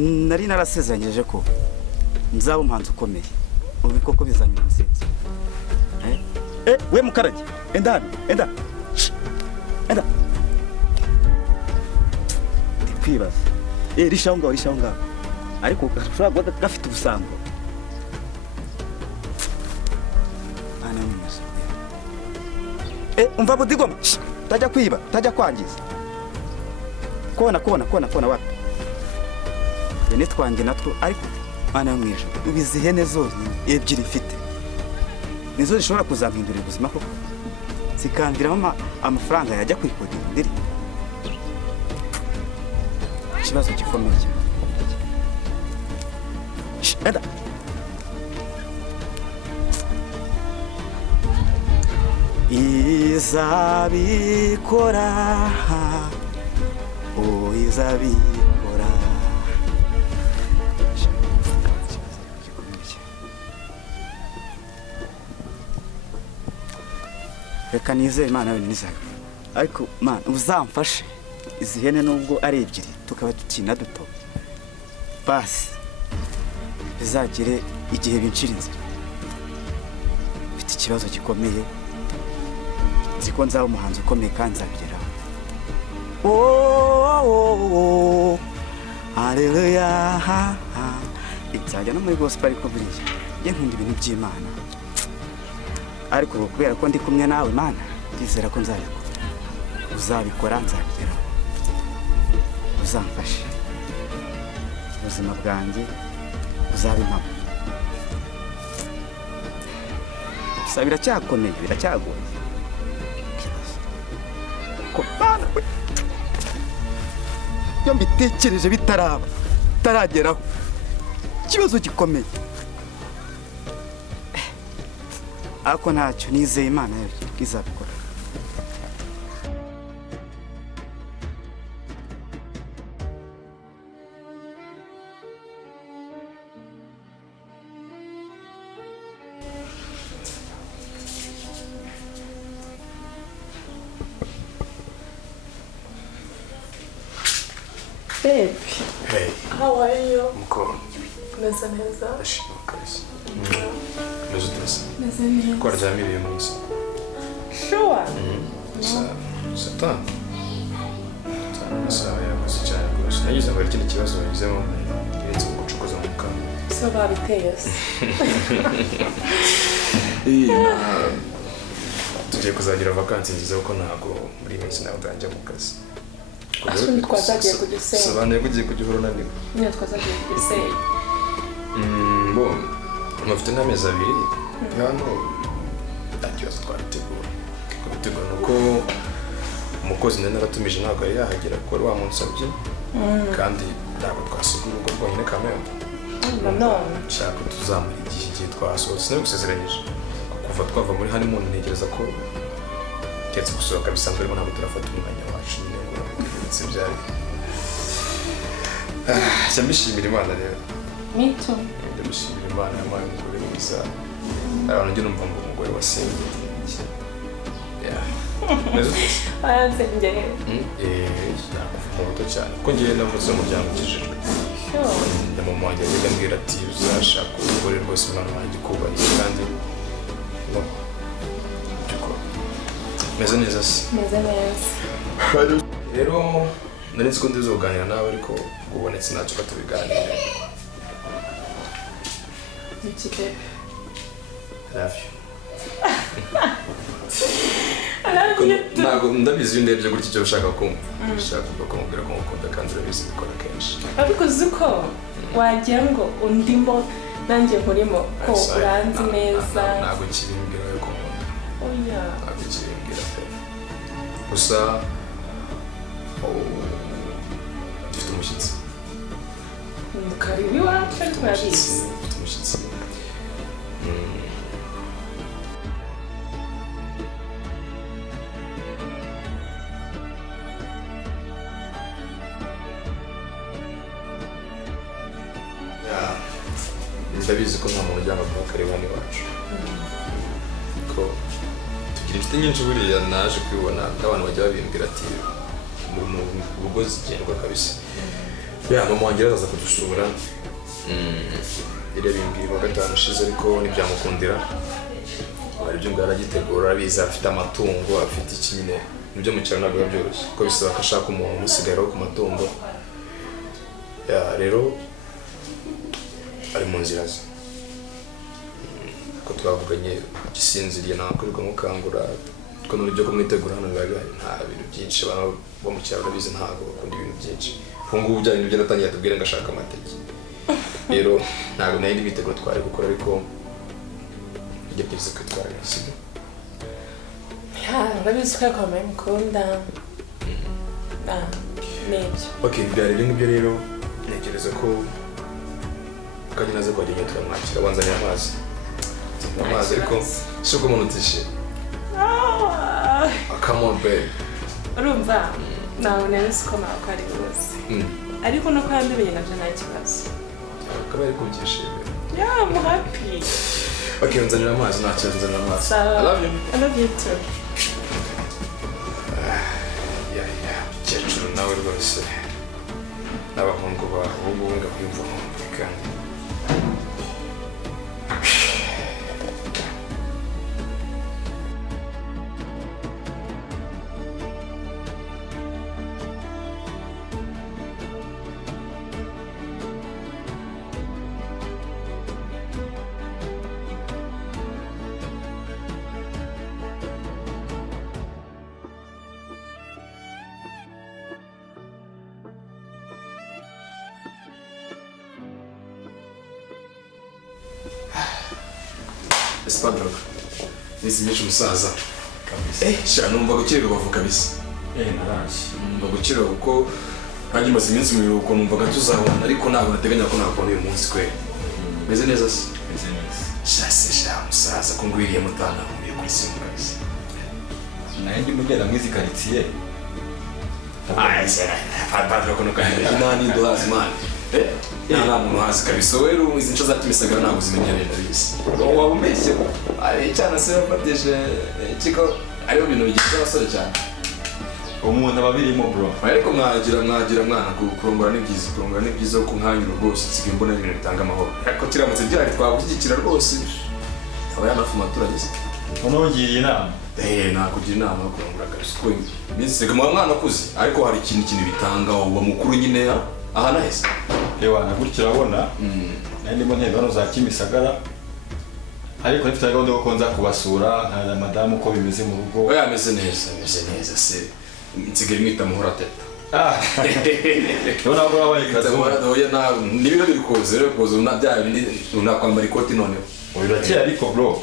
nari narasezeranyije ko nzaba umuhanzi ukomeye ubu koko bizanyura insinzi. We mukarage enda ndi kwibaza rishaho ngaho ariko gashobora kuba gafite ubusango. Ana mwiza umva budigoma tajya kwiba tajya kwangiza kona wapi bene twange natwo ariko ana mwiza ubizi ihene zose ebyiri mfite nizo zishobora kuzampindurira ubuzima koko zikandiraho amafaranga yajya kwikodera ndiri ikibazo gikomeye cyane. Eda izabikora izabikora reka nizeye Imana yawe nizabikora ariko Mana uzamfashe izi hene nubwo ari ebyiri tukaba tukina duto basi bizagire igihe bincira inzira. Mfite ikibazo gikomeye ziko nzaba umuhanzi ukomeye kandi nzabigeraho. Haleluya nzajya no muri gospel ariko buriya njye nkunda ibintu by'Imana ariko kubera ko ndi kumwe nawe Mana ndizera ko nzabikora. Uzabikora nzabigeraho uzamfashe ubuzima bwanjye uzaba impamo. Gusa biracyakomeye biracyagoye ko Mana we iyo mbitekereje bitarageraho ikibazo gikomeye ariko ntacyo nizeye Imana yawe izabikora. Babe. Hey. How are you? Mko. Meza. Ashima kabisa. Meza. Meza. Kwa jamii ya Musa. Sure. Satan. Sawa ya kusichana gusa. Nagize ngo ikindi kibazo bagizemo iretse gucukoza mu kanwa. So babiteye. Tugiye kuzagira vacancy nziza kuko ntago muri minsi nawe utangiye mu kazi. Ashobora twazagiye kugisenya. Sobaneye kugiye kugihura nandi. Niyo twazagiye kugisenya. Bon, mufite n'amezi abiri. Hano ndakibazo twategura. Kubitegura nuko umukozi naratumije ntabwo yari yahagera ko wa munsabye. Kandi ntabwo twasugura urugo rwonyine kamera. None nshaka tuzamura igihe twasohotse no gusezeranyije kuva twava muri honeymoon ntegereza ko cyetse gusohoka bisanzwe ariko ntabwo turafata umwanya wacu nyine ngo ndetse byari cyamishimira Imana rero. Me too. Ndabishimira Imana yampaye umugore mwiza abantu njye numva ngo umugore wasenge Ayansengeye. mu buto cyane ko ngiye navutse umuryango ukijijwe. Mama wanjye yajyaga ambwira ati uzashaka umugore rwose umwana wanjye kubahiriza kandi no meze neza se. Meze neza. Rero nari nzi ko ndizoganira nawe ariko ubonetse ntacyo ko tubiganire. Niki Love you. Ntabwo ndabizi iyo ndebye gutya icyo ushaka kumva. Ushaka kumubwira ko ngukunda kandi urabizi bikora kenshi. Ariko uzi ko wagira ngo undimo nanjye nkurimo ko uranzi neza. Ntabwo kibimbwira yuko nkunda. Oya. Ntabwo kibimbwira pe. Gusa dufite umushyitsi. Karibu iwacu turabizi. Dufite umushyitsi. Ndabizi ko nta muntu ujyana kwa karibani wacu ko tugira inshuti nyinshi buriya naje kwibona n'abantu bajya babimbwira ati mu rugo zigendwa kabisa ya mama wanjye araza kudusura ire bimbwiye wa gatanu ushize ariko ntibyamukundira hari ibyo ngo aragitegura arabizi afite amatungo afite iki nyine nibyo mu cyaro ntabwo biba byoroshye kuko bisaba ko ashaka umuntu umusigaraho ku matungo ya rero ari mu nzira ze ko twavuganye gisinziriye nakwirirwa mukangura ko nuri byo kumwitegura hano biba bihari nta bintu byinshi abantu bo mu cyaro babizi ntabwo bakunda ibintu byinshi ubu ngubu byari nibyo natangiye atubwire ngo ashaka amateke rero ntabwo nari ndibitegura twari gukora ariko ibyo byiza kwitwara neza ndabizi ko yakwamaye mukunda nibyo okay byari ibyo ngibyo rero ntekereza ko kajya naze kwajya turamwakira wanzanira amazi ariko si uko umuntu utishimye come on babe urumva ntabwo nari ko ntabwo ari bose ariko no kwa mbimenye nabyo nta kibazo akaba ari kubyishimira I'm happy okay nzanira amazi nta kibazo nzanira amazi I love you too kecuru nawe rwose n'abahungu bawe ubu ngubu ngakwiyumva nkumvikana Espadroga nisi nyinshi umusaza sha numva gukira rubavu kabisa naraje numva gukira kuko nanjye maze iminsi mu biruhuko numvaga tuzabona ariko ntabwo nateganya ko nakubona uyu munsi kwe meze neza se meze neza sha umusaza ko ngwiriye mutana nkuriye kuri simu kabisa naye ndi mugenda mwizi karitsiye Padroga ko nukanye nani nduhazi mani nta muntu hazi kabisa rero izi nco zatumisagara ntabwo zimenyereye ndabizi waba umeshye ari cyane se bafatije kiko ariho ibintu bigize abasore cyane umuntu ababirimo bro ariko mwagira mwana kurongora ni byiza ko nkanyura rwose nsigaye mbona ibintu bitanga amahoro ariko kiramutse byari twagushyigikira rwose aba yanafuma turageze unongiriye inama nakugira inama yo kurongora kabisa ko mbese mwana akuze ariko hari ikintu bitanga uba mukuru nyine aha nahise ewa nagurikira abona nari ndimo ntebe hano za Kimisagara ariko nifite gahunda yo konza kubasura nka madamu uko bimeze mu rugo oya ameze neza se nsigaye mwita muhora teta yo ntabwo wabaye kazi oya nibiro birikoze rero koze bya bindi unakwambara ikoti noneho urakeye ariko bro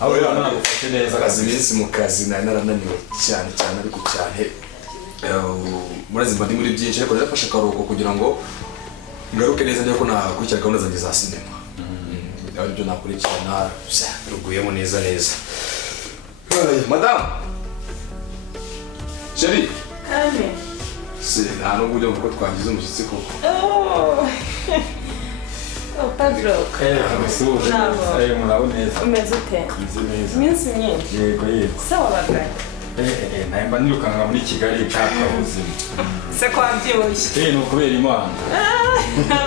aho rero nagufashe neza akazi iminsi mu kazi nari narananiwe cyane ariko cyane murazimba ndi muri byinshi ariko nafashe akaruhuko kugira ngo ngaruke neza njya ko nakurikira gahunda zanjye za sinema aribyo nakurikirana ruguyemo neza madamu chérie Amen nta n'ubwo ujya ngo twangize umushyitsi koko Padroga murabo neza umeze ute meze neza iminsi myinshi yego sawa bagana naye mba nirukanga muri Kigali nshaka ubuzima se ko wabyibushye ni ukubera Imana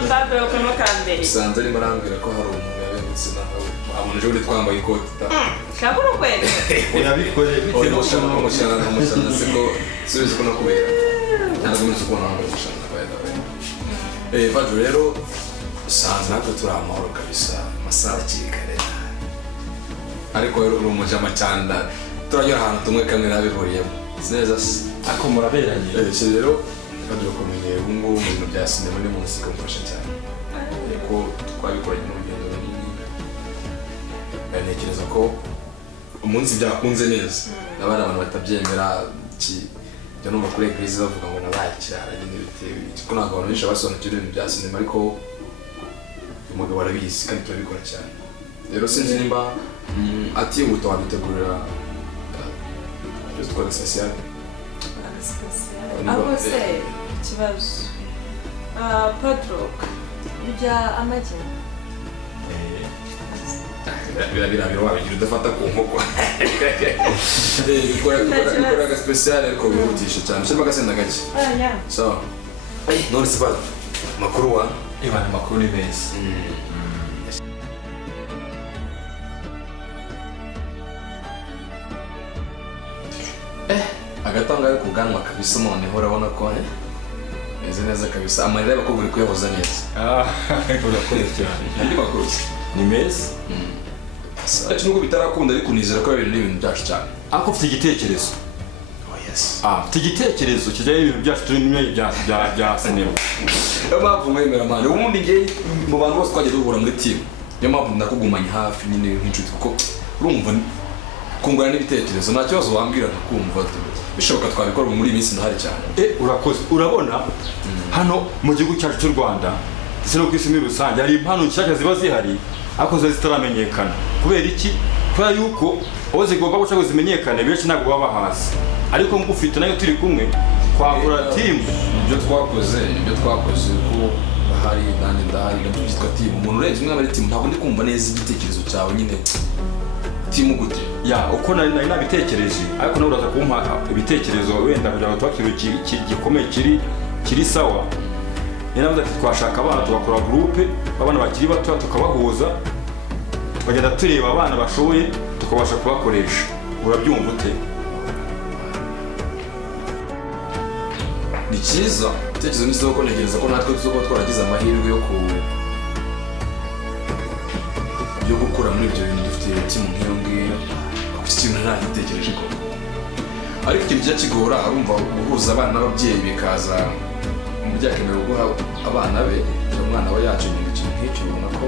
Padroga ntukambere usanze arimo arambwira ko hari umuntu yabengutse nawe abona ejo bundi twambaye ikoti shabura ukwezi uyabikore bitewe umushyana se ko subiza ko nakubera ntabwo umunsi kubona wambaye umushyana Padro rero usanze natwe turi amahoro kabisa amasaha akiri kare ariko rero uri umujama cyane turanyura ahantu tumwe kamwe nabihuriyemo si neza se ako muraberanye rero Padro kumenyera ubu ngubu mu bintu bya sinema ni munsi kumufasha cyane ariko twabikoranye n'urugendo runini ntekereza ko umunsi byakunze neza n'abari abantu batabyemera njya numva kuri eglise bavuga ngo nabaye kirara nyine bitewe ko ntabwo abantu benshi basobanukirwa ibintu bya sinema ariko uyu mugabo arabizi kandi turabikora cyane rero sinzi nimba atihuta wabitegurira ibyo twari sosiyete aho se ikibazo Padroga urya amagi birabira wabigira udafata ku nkoko bikora agasiposiyare ariko wihutisha cyane ushyiramo agasenda gake sawa none se Padro makuru wa ibana makuru ni meza. agatanga ari kuganwa kabisa noneho urabona ko meze neza kabisa amarira bakubura kuyahoza neza. Urakoze cyane. Andi makuru Ni meza. ati nubwo bitarakunda ariko nizera ko ibintu n'ibintu byacu cyane. Ako ufite igitekerezo. Yes. Ufite igitekerezo kijyanye n'ibintu byacu turi n'imwe bya sinema. Niyo mpamvu mwemera mani ubundi ngewe mu bantu bose twagiye duhura muri team niyo mpamvu ndakugumanye hafi nyine nk'inshuti kuko urumva kungurana n'ibitekerezo nta kibazo wambwira ntakumva bishoboka twabikora muri iyi minsi ndahari cyane. Urakoze. Urabona hano mu gihugu cyacu cy'u Rwanda ndetse no ku isi muri rusange hari impano nshyashya ziba zihari ariko ziba zitaramenyekana. Kubera iki? Kubera yuko abo zigomba guca ngo zimenyekane benshi ntabwo baba bahazi, ariko ngufite nayo turi kumwe twakora team. Ibyo twakoze ko bahari nanjye ndahari nabyo byitwa team. Umuntu urenze umwe muri team ntabwo ndi kumva neza igitekerezo cyawe nyine team gute uko nari nabitekereje, ariko nawe uraza kumpa ibitekerezo wenda kugira ngo twakire gikomeye kiri sawa. Ninavuze ati twashaka abana tugakora groupe abana bakiri bato tukabahuza tukagenda tureba abana bashoboye tukabasha kubakoresha. Urabyumva ute? Ni cyiza igitekerezo ni cyiza ko ntekereza ko natwe tuzoba twaragize amahirwe yo gukora muri ibyo bintu dufite team nk'iyo ngiyo kuko ikintu ntaragitekereje ko ariko ikintu kijya kigora arumva guhuza abana n'ababyeyi bikaza mu byakenewe guha abana be umwana we yacu ikintu nk'icyo ubona ko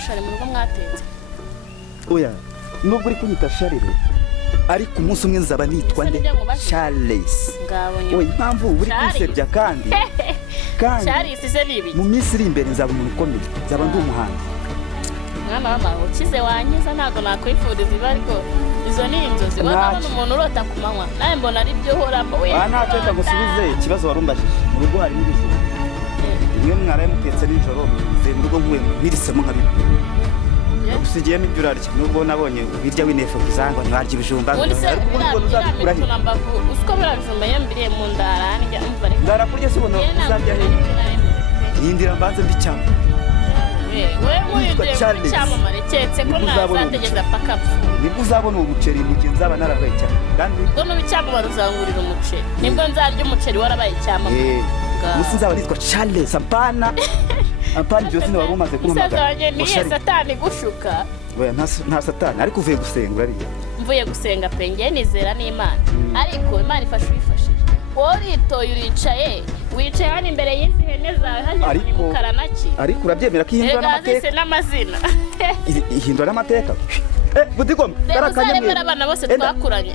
Shari mu rugo mwatetse. Oya, nubwo uri kunyita Sharire, ariko umunsi umwe nzaba nitwa nde? Charles. Ngabonye. Oya, impamvu uri kunsebya kandi. Charles ise nibi. Mu minsi iri imbere nzaba umuntu ukomeye, nzaba ndi umuhanzi. Mwana mama, ukize wanyiza ntago nakwifuriza ibi ariko izo ni inzozi. Wabona umuntu urota ku manywa. Nawe mbona ari byo horamba we. Ntacyo reka ngusubize ikibazo warumbajije. Mu rugo hari n'ibijumba. Imwe mwaraye mutetse nijoro mvuye mu rugo mwirisemo nka bibi. Usigiyemo ibyo urarya nubwo nabonye birya w'inefu kuzangwa ntiwarya ibijumba ariko ubwo uzabikura he? Usko birajumba yambiriye mu ndara njya umva reka. Ndara kurya se ubona uzarya he? Yindira mbanze mbicyamo. Wewe muri cyamo mareketse ko nazategeza paka. Nibwo uzabona umuceri mu gihe nzaba narabaye cyane. Kandi ubwo nubicyamo baruzangurira umuceri. Nibwo nzarya umuceri warabaye cyamo. Musi nzaba nitwa Charles Sampana. Apana byose wari umaze kumpamagara. Ni Satani gushuka. Oya nta Satani ariko uvuye gusenga urariye. Mvuye gusenga pe ngiye nizera n'Imana. Ariko Imana ifasha wifashije. Wowe itoye uricaye wicaye hano imbere y'izi hene zawe hano mu karanaki. Ariko urabyemera ko ihindura n'amateka. Ese n'amazina. Ihindura n'amateka. Budigoma karakanye mwe. Abana bose twakuranye.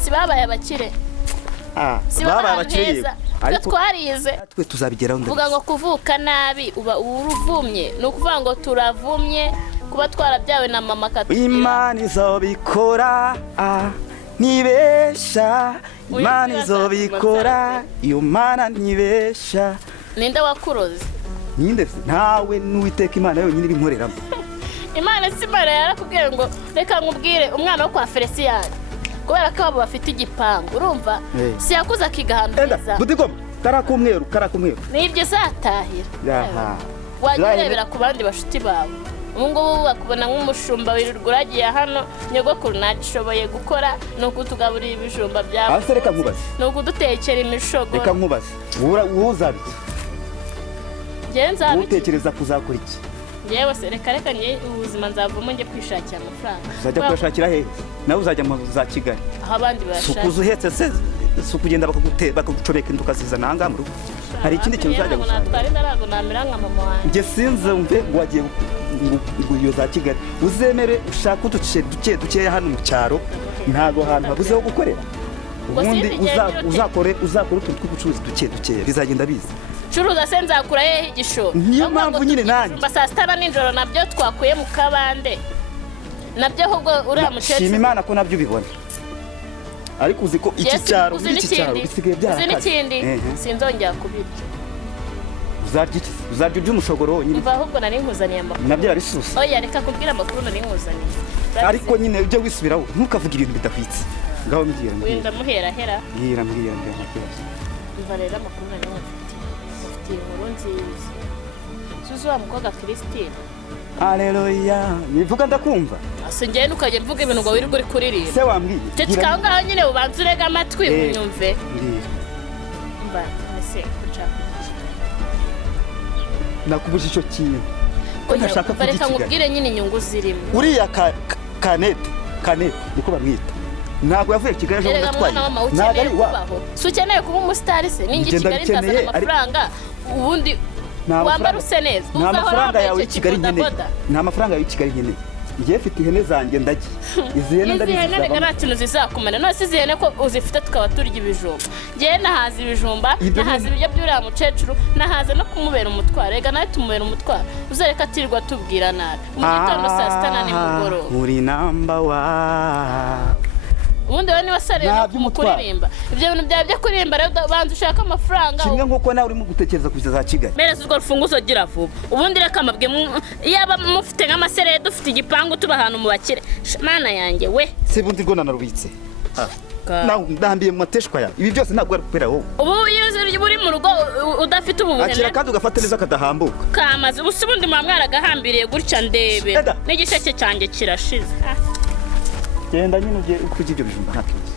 Si babaye abakire. Babaye abakire. Ariko twarize twe tuzabigeraho vuga ngo kuvuka nabi uba uruvumye no kuvuga ngo turavumye kuba twarabyawe na mama Katira. Imana izobikora nibesha. Imana izobikora iyo Mana nibesha. Ninde wakuroze? Ninde se? Ntawe n'Uwiteka Imana yonyine ibinkoreramo. Imana simara yarakubwiye ngo reka nkubwire umwana wo kwa Felicien kubera ko abo bafite igipangu urumva si yakuza akigahambiza. Budigoma karakumweru. Nibyo zatahira. Wagirebera ku bandi bashuti bawe. Ubungubu bakubona nk'umushumba wirirwa uragiye hano nyogokuru nagishoboye gukora no kutugaburira ibijumba byawe. Ase reka nkubaze. No kudutekera imishogo. Reka nkubaze. Uzabiki. Nzabiki. Utekereza kuzakora iki? Yewe se reka ngiye ubuzima nzavamo ngiye kwishakira amafaranga. Uzajya kwishakira hehe? Nawe uzajya mu za Kigali. Aho abandi bashaka. Sukuzu hetse se sukugenda bakagucobeka indukazizana anga mu rugo. Hari ikindi kintu uzajya gushaka. Natwari ndarago namira nka mama wanjye. Nge sinze umve ngo wagiye iyo za Kigali. Uzemere ushaka uduce hano mu cyaro ntago hantu habuze ho gukorera. Ubundi uzakore utuntu tw'ubucuruzi duke bizagenda biza. Curuza se nzakura hehe igishoro? Niyo mpamvu nyine nanjye. Saa sita n'ijoro nabyo twakuye mu kabande. Nabyo ahubwo uriya mukecuru. Shima Imana ko nabyo ubibona. ariko uzi ko iki cyaro uzi iki cyaro n'ikindi bisigaye uzi byarakaze n'ikindi sinzongera kubirya uzarya iby'umushogoro wonyine mva ahubwo nari nkuzaniye amakuru nabyo ari susa oya reka kubwira amakuru nari nkuzaniye ariko nyine ujye wisubiraho ntukavuge ibintu bidahwitse ngaho mbwira wenda muherahera mbwira mva rero amakuru nari nkufitiye inkuru nziza suzu wa mukobwa Christine Haleluya nivuga ndakumva asengeye nukajye mvuga ibintu ngo wirirwa uri kuririmba se wambwiye tetikaho ngaho nyine ubanza urega amatwi unyumve mbwira mba ese kucaka nakubuje icyo kintu ndashaka kugira reka nkubwire nyine inyungu zirimo uriya kanete niko bamwita ntabwo yavuye Kigali ejo gutwaye ntabwo ari kubaho si ukeneye kuba umusitari se ninjye Kigali nzazana amafaranga ubundi wambara use neza nta mafaranga yawe Kigali nkeneye nta mafaranga yawe Kigali nkeneye ngiye mfite ihene zanjye ndagiye izi hene reka nta kintu zizakumena none izi hene ko uzifite tukaba turya ibijumba ngewe nahaza ibijumba nahaza ibiryo by'uriya mukecuru nahaza no kumubera umutwaro reka nawe tumubera umutwaro uzareka atirirwa tubwira nabi mu gitondo saa sita na nimugoroba uri namba wa ubundi wowe niba sareba mu kuririmba ibyo bintu byawe byo kuririmba rero banza ushaka amafaranga kimwe nk'uko nawe urimo gutekereza kuza za Kigali mereza urwo rufunguzo gira vuba ubundi reka mabwe yaba mufite nk'amaserere dufite igipangu tuba ahantu mu bakire mana yanjye we se bundi rwo nanarubitse ndambiye mu mateshwa yawe ibi byose ntabwo ari kupera wowe ubu iyo uri mu rugo udafite ubuhene akira kandi ugafata neza kadahambuka kamaze ubu ubundi muba mwaragahambiriye gutya ndebe n'igisheke cyanjye kirashize genda nyine ujye kurya ibyo bijumba nta kibazo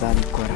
zabikora